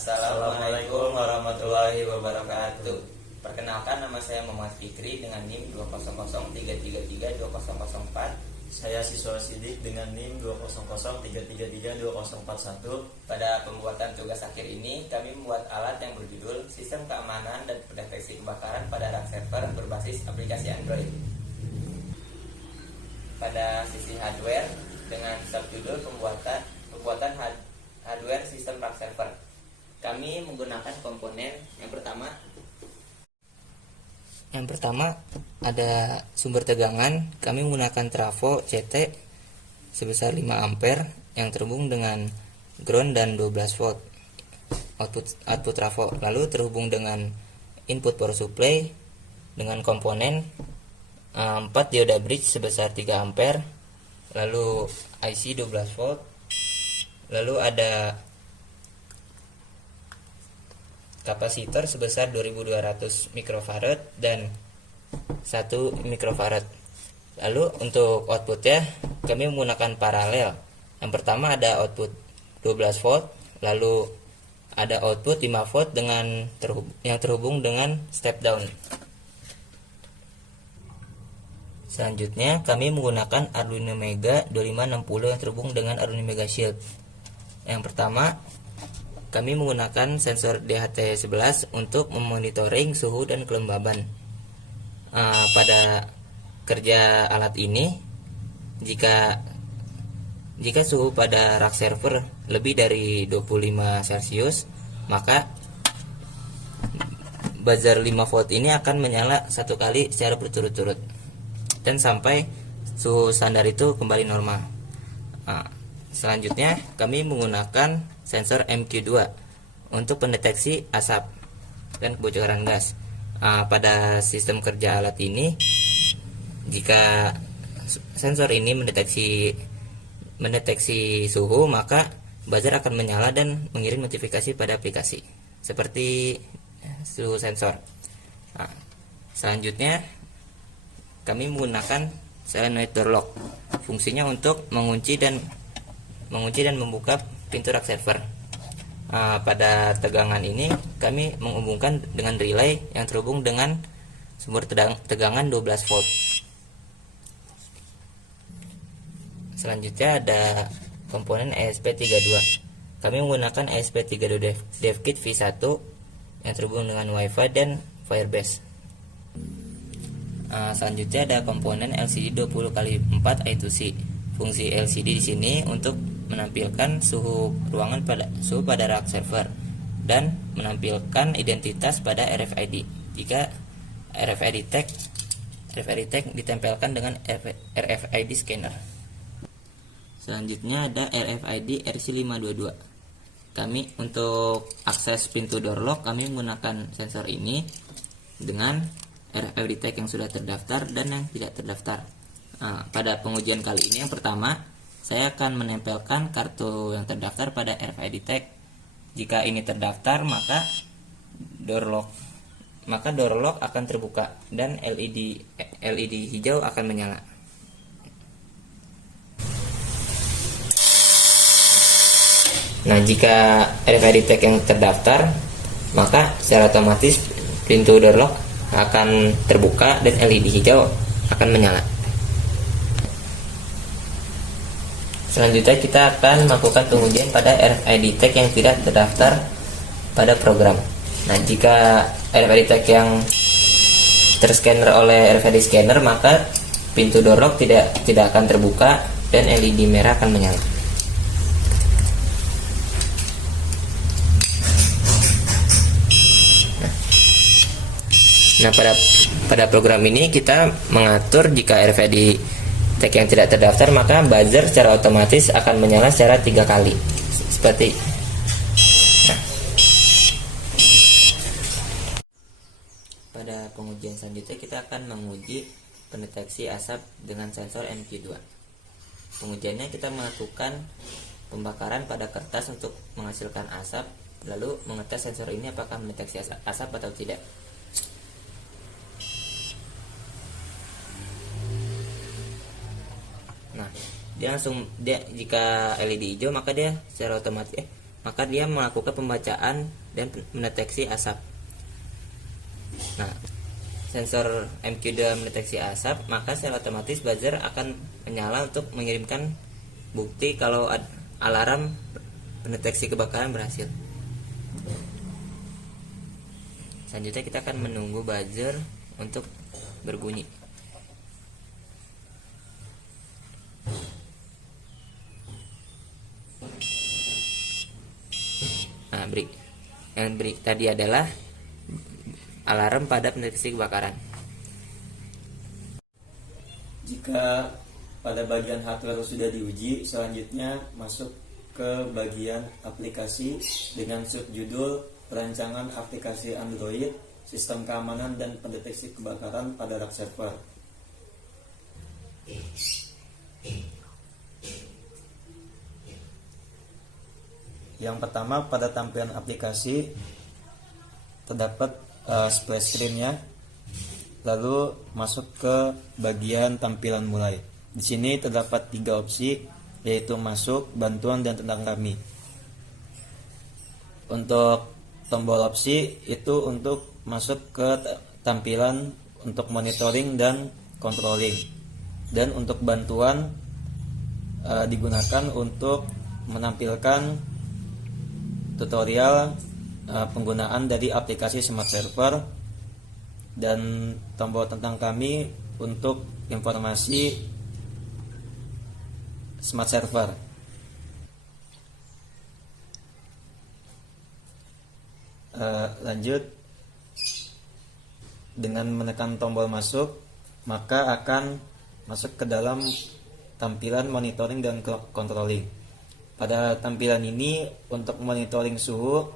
Assalamualaikum warahmatullahi wabarakatuh. Perkenalkan, nama saya Muhammad Fikri dengan NIM 20033320004. Saya siswa Sidik dengan NIM 20033320041. Pada pembuatan tugas akhir ini, kami membuat alat yang berjudul Sistem Keamanan dan Pendeteksi Kebakaran pada rak server berbasis aplikasi Android. Pada sisi hardware, dengan subjudul pembuatan hardware sistem rak server, kami menggunakan komponen yang pertama ada sumber tegangan. Kami menggunakan trafo CT sebesar 5 ampere yang terhubung dengan ground dan 12 volt output trafo, lalu terhubung dengan input power supply dengan komponen 4 dioda bridge sebesar 3 ampere, lalu IC 12 volt, lalu ada kapasitor sebesar 2200 mikrofarad dan 1 mikrofarad. Lalu untuk outputnya kami menggunakan paralel. Yang pertama ada output 12 volt, lalu ada output 5 volt yang terhubung dengan step down. Selanjutnya kami menggunakan Arduino Mega 2560 yang terhubung dengan Arduino Mega Shield. Yang pertama, kami menggunakan sensor DHT11 untuk memonitoring suhu dan kelembaban. Pada kerja alat ini, jika suhu pada rak server lebih dari 25 Celcius, maka buzzer 5 volt ini akan menyala satu kali secara berturut-turut dan sampai suhu standar itu kembali normal. Selanjutnya kami menggunakan sensor MQ2 untuk pendeteksi asap dan kebocoran gas. Pada sistem kerja alat ini, jika sensor ini mendeteksi suhu, maka buzzer akan menyala dan mengirim notifikasi pada aplikasi seperti suhu sensor. Selanjutnya kami menggunakan solenoid door lock. Fungsinya untuk mengunci dan membuka pintu rak server. Pada tegangan ini kami menghubungkan dengan relay yang terhubung dengan sumber tegangan 12 volt. Selanjutnya ada komponen ESP32. Kami menggunakan ESP32 DevKit V1 yang terhubung dengan Wi-Fi dan Firebase. Selanjutnya ada komponen LCD 20x4 I2C. Fungsi LCD di sini untuk menampilkan suhu ruangan pada rak server dan menampilkan identitas pada RFID jika RFID tag ditempelkan dengan RFID scanner. Selanjutnya ada RFID RC522. Kami untuk akses pintu door lock kami menggunakan sensor ini dengan RFID tag yang sudah terdaftar dan yang tidak terdaftar. Pada pengujian kali ini, yang pertama saya akan menempelkan kartu yang terdaftar pada RFID tag. Jika ini terdaftar, maka door lock akan terbuka dan LED hijau akan menyala. Nah, jika RFID tag yang terdaftar, maka secara otomatis pintu door lock akan terbuka dan LED hijau akan menyala. Selanjutnya kita akan melakukan pengujian pada RFID tag yang tidak terdaftar pada program. Nah, jika RFID tag yang terscanner oleh RFID scanner, maka pintu door lock tidak akan terbuka dan LED merah akan menyala. Nah, pada program ini kita mengatur jika RFID tag yang tidak terdaftar, maka buzzer secara otomatis akan menyala secara 3 kali seperti Pada pengujian selanjutnya kita akan menguji pendeteksi asap dengan sensor MQ2. Pengujiannya kita melakukan pembakaran pada kertas untuk menghasilkan asap, lalu mengetes sensor ini apakah mendeteksi asap atau tidak. Nah, jika LED hijau maka dia secara otomatis maka dia melakukan pembacaan dan mendeteksi asap. Nah, sensor MQ2 mendeteksi asap, maka secara otomatis buzzer akan menyala untuk mengirimkan bukti kalau alarm pendeteksi kebakaran berhasil. Selanjutnya kita akan menunggu buzzer untuk berbunyi. Nah, yang tadi adalah alarm pada pendeteksi kebakaran. Jika pada bagian hardware sudah diuji, selanjutnya masuk ke bagian aplikasi dengan subjudul perancangan aplikasi Android, sistem keamanan dan pendeteksi kebakaran pada rak server. Yang pertama, pada tampilan aplikasi terdapat splash screen-nya. Lalu masuk ke bagian tampilan mulai. Di sini terdapat 3 opsi, yaitu masuk, bantuan, dan tentang kami. Untuk tombol opsi itu untuk masuk ke tampilan untuk monitoring dan controlling. Dan untuk bantuan digunakan untuk menampilkan tutorial penggunaan dari aplikasi Smart Server, dan tombol tentang kami untuk informasi Smart Server. Lanjut, dengan menekan tombol masuk, maka akan masuk ke dalam tampilan monitoring dan controlling. Pada tampilan ini, untuk monitoring suhu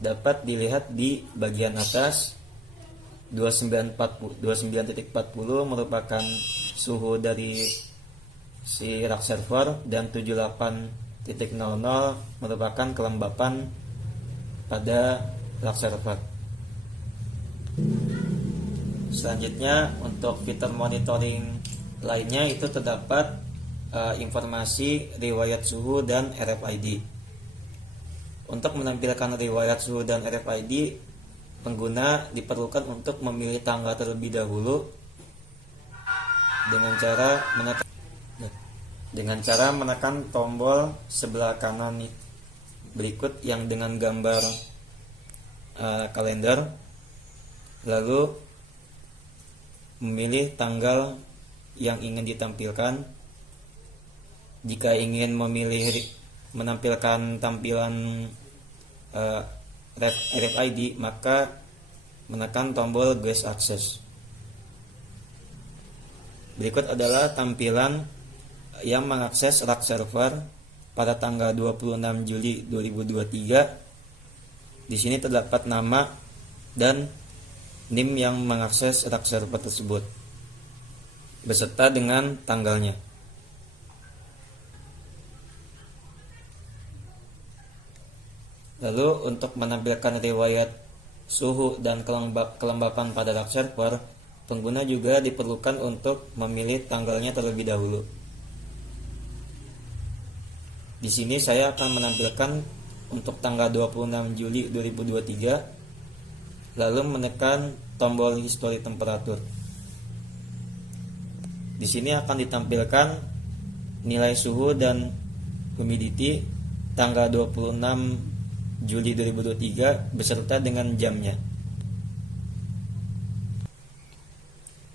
dapat dilihat di bagian atas. 29.40 merupakan suhu dari si rak server, dan 78.00 merupakan kelembapan pada rak server. Selanjutnya, untuk fitur monitoring lainnya itu terdapat informasi riwayat suhu dan RFID. Untuk menampilkan riwayat suhu dan RFID, pengguna diperlukan untuk memilih tanggal terlebih dahulu dengan cara menekan tombol sebelah kanan berikut yang dengan gambar kalender, lalu memilih tanggal yang ingin ditampilkan. Jika ingin menampilkan tampilan RFID, maka menekan tombol Guest Access. Berikut adalah tampilan yang mengakses rak server pada tanggal 26 Juli 2023. Di sini terdapat nama dan NIM yang mengakses rak server tersebut beserta dengan tanggalnya. Lalu untuk menampilkan riwayat suhu dan kelembapan pada rak server, pengguna juga diperlukan untuk memilih tanggalnya terlebih dahulu. Di sini saya akan menampilkan untuk tanggal 26 Juli 2023, lalu menekan tombol histori temperatur. Di sini akan ditampilkan nilai suhu dan humidity tanggal 26 Juli 2023 beserta dengan jamnya.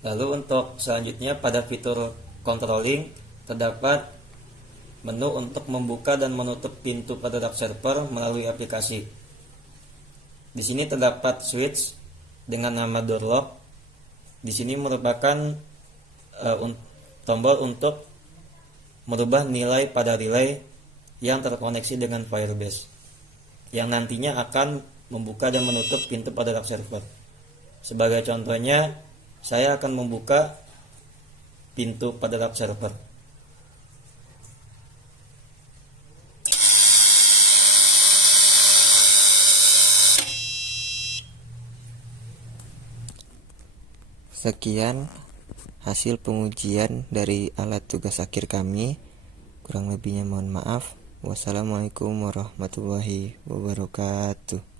Lalu untuk selanjutnya, pada fitur controlling terdapat menu untuk membuka dan menutup pintu pada rak server melalui aplikasi. Di sini terdapat switch dengan nama door lock. Di sini merupakan tombol untuk merubah nilai pada relay yang terkoneksi dengan Firebase, yang nantinya akan membuka dan menutup pintu pada rak server. Sebagai contohnya, saya akan membuka pintu pada rak server. Sekian hasil pengujian dari alat tugas akhir kami. Kurang lebihnya mohon maaf. Wassalamualaikum warahmatullahi wabarakatuh.